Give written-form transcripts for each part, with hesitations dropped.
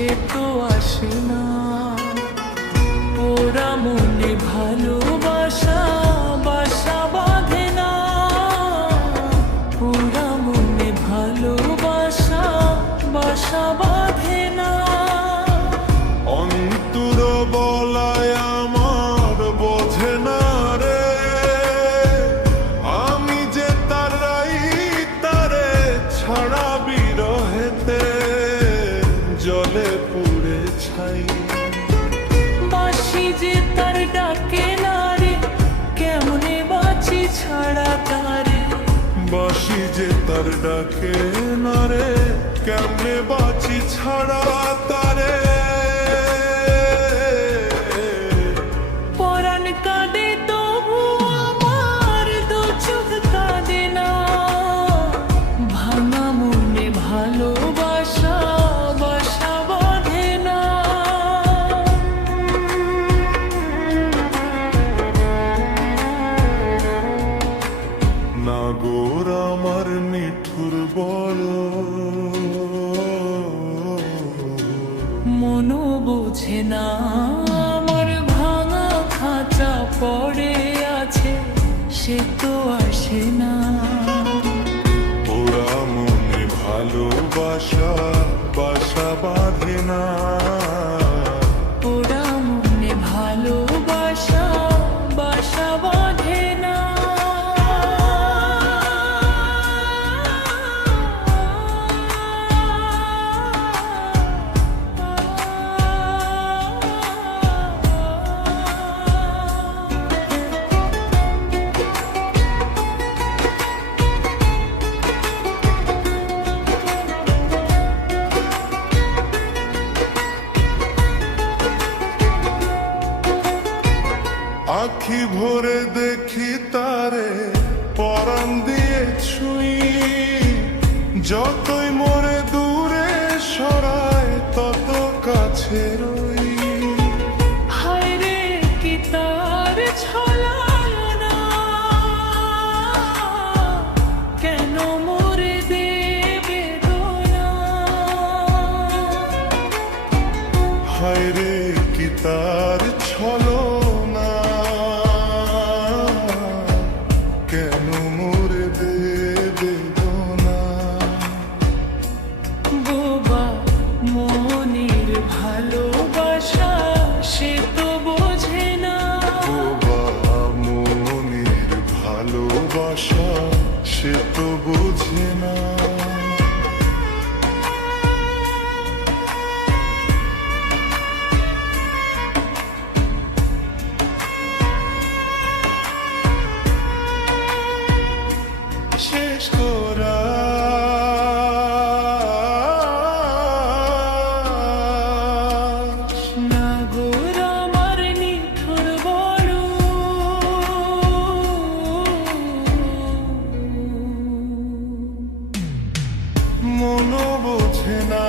সে তো আসে না। ওরা মনে ভালোবাসা বাসা বাঁধে না। ওরা মনে ভালোবাসা বাসা বাঁধে না। অন্তর বলায় আমার বোঝে না রে, আমি যে তারাই তারে ছাড়া বিরহেতে জলে পুড়ে ছাই। বাঁশি যে তার ডাকে না রে, কেমনে বাঁচি ছাড়া তারে। বাঁশি যে তার ডাকে না রে, কেমনে বাঁচি ছাড়া তারে। পরাণ কাঁদে তবু আমার দু চোখ কাঁদে না। ভাঙা মনে ভালোবাসা বাসা বাঁধে না। নাগর আমার নিঠুর বড়, মনও বোঝে না আমার ভাঙা খাঁচা পড়ে আছে, সে তো আসে না। ওরা মনে ভালোবাসা বাসা বাঁধে না। ওরা মনে ভালোবাসা বাসা বাঁধে না। আখি ভরে দেখি তারে পরাণ দিয়ে ছুঁই, যতই মোরে দূরে সরায় তত কাছে রই। হায় রে কি তার ছলনা, কেন মোরে দেবে বেদনা। হায় রে কি তার ছলনা, কেন মোরে দেবে বেদনা। বোবা মনের ভালোবাসা সে তো বোঝে না। বোবা মনের ভালোবাসা সে তো বোঝে না। শেষ করা নাগর আমার নিঠুর বড়, মন বোঝে না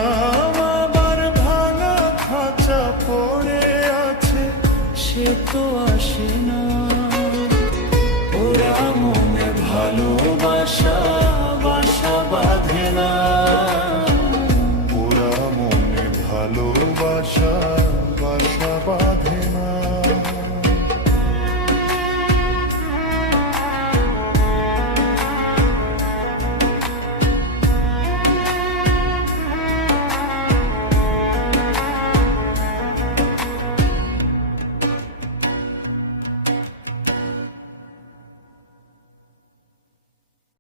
আবার ভাঙা খাঁচা পড়ে আছে, সে তো আসে না। ওরা মনে ভালোবাসা